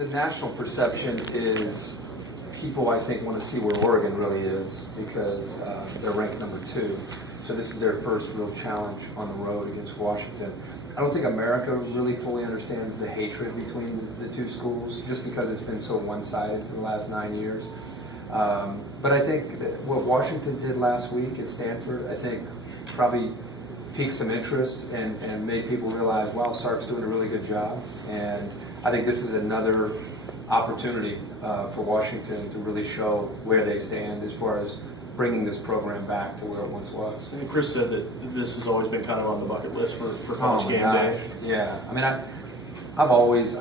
the national perception is people, I think, want to see where Oregon really is because they're ranked number 2. So this is their first real challenge on the road against Washington. I don't think America really fully understands the hatred between the two schools just because it's been so one-sided for the last 9 years. But I think that what Washington did last week at Stanford, I think probably piqued some interest and made people realize, wow, Sark's doing a really good job. And I think this is another opportunity for Washington to really show where they stand as far as bringing this program back to where it once was. And Chris said that this has always been kind of on the bucket list for College GameDay. Yeah, I mean, I've always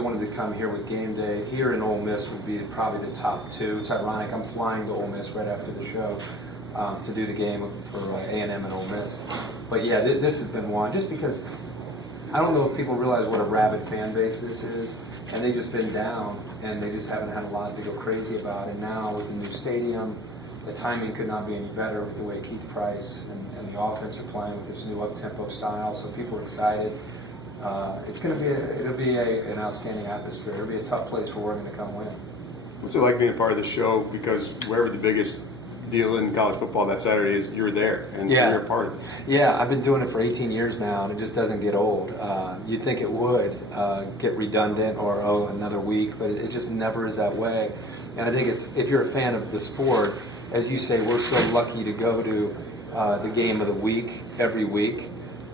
wanted to come here with GameDay. Here in Ole Miss would be probably the top 2. It's ironic, I'm flying to Ole Miss right after the show to do the game for A&M and Ole Miss. But yeah, this has been one, just because I don't know if people realize what a rabid fan base this is, and they've just been down, and they just haven't had a lot to go crazy about. And now with the new stadium, the timing could not be any better with the way Keith Price and the offense are playing with this new up-tempo style. So people are excited. It'll be an outstanding atmosphere. It'll be a tough place for Oregon to come win. What's it like being a part of the show? Because wherever the biggest deal in college football that Saturday is, you're there and you're a part of it. Yeah, I've been doing it for 18 years now, and it just doesn't get old. You'd think it would get redundant or another week, but it just never is that way. And I think if you're a fan of the sport, as you say, we're so lucky to go to the game of the week every week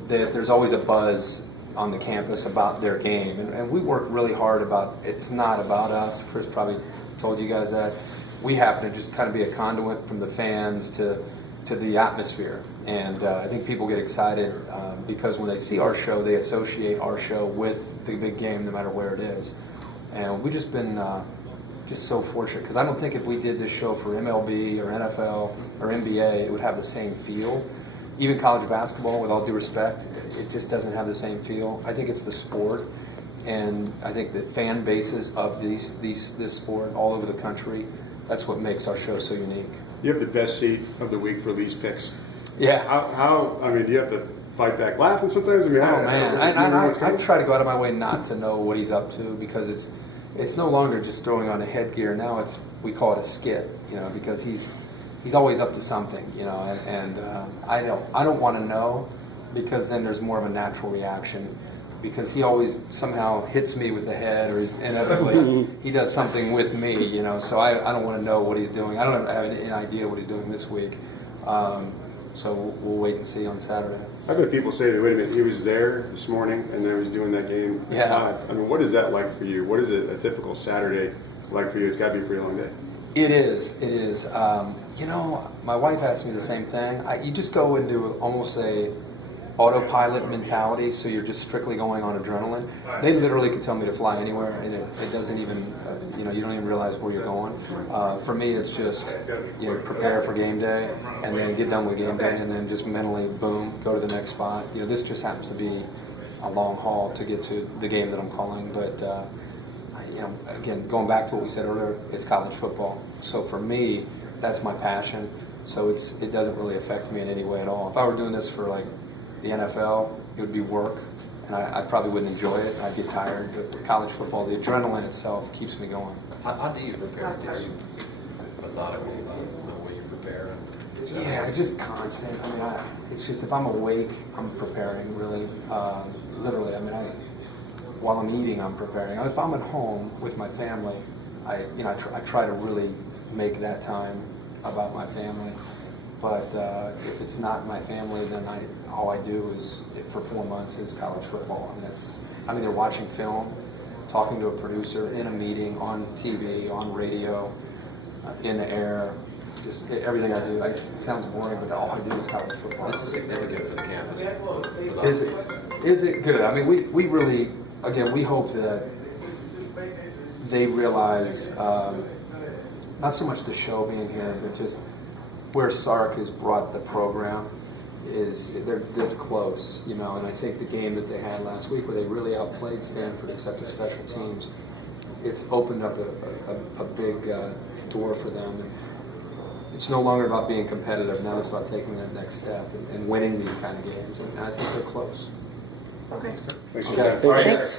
that there's always a buzz on the campus about their game. And we work really hard it's not about us. Chris probably told you guys that. We happen to just kind of be a conduit from the fans to the atmosphere. And I think people get excited because when they see our show, they associate our show with the big game no matter where it is. And we've just been just so fortunate, because I don't think if we did this show for MLB or NFL or NBA, it would have the same feel. Even college basketball, with all due respect, it just doesn't have the same feel. I think it's the sport, and I think the fan bases of this sport all over the country, that's what makes our show so unique. You have the best seat of the week for these picks. Yeah. I mean, do you have to fight back laughing sometimes? I mean, I try to go out of my way not to know what he's up to, because it's no longer just throwing on a headgear. Now we call it a skit, because he's always up to something, and I don't want to know, because then there's more of a natural reaction, because he always somehow hits me with the head, or inevitably he does something with me, so I don't want to know what he's doing. I don't have any idea what he's doing this week, so we'll wait and see on Saturday. I've had people say, wait a minute, he was there this morning and then he was doing that game at 5. I mean, what is that like for you? What is a typical Saturday like for you? It's got to be a pretty long day. It is. My wife asked me the same thing. You just go into almost a autopilot mentality, so you're just strictly going on adrenaline. They literally could tell me to fly anywhere, and it doesn't even, you don't even realize where you're going. For me, it's just, prepare for game day, and then get done with game day, and then just mentally, boom, go to the next spot. This just happens to be a long haul to get to the game that I'm calling, but again, going back to what we said earlier, it's college football. So for me, that's my passion. So it doesn't really affect me in any way at all. If I were doing this for like the NFL, it would be work, and I probably wouldn't enjoy it. I'd get tired. But with college football, the adrenaline itself keeps me going. How do you prepare? Are you methodical about the way you prepare? Yeah, it's just constant. I mean, it's just if I'm awake, I'm preparing. Really, literally. I mean, while I'm eating, I'm preparing. If I'm at home with my family, I try to really make that time about my family. But if it's not my family, then all I do is, for 4 months, is college football. And I'm either watching film, talking to a producer, in a meeting, on TV, on radio, in the air. Just everything I do. It sounds boring, but all I do is college football. This is significant for the campus. Is it good? I mean, we really, again, we hope that they realize not so much the show being here, but just where Sark has brought the program is they're this close, and I think the game that they had last week, where they really outplayed Stanford except the special teams, it's opened up a big door for them. And it's no longer about being competitive. Now it's about taking that next step and winning these kind of games. And I think they're close. Okay. Thanks. Okay. Thanks.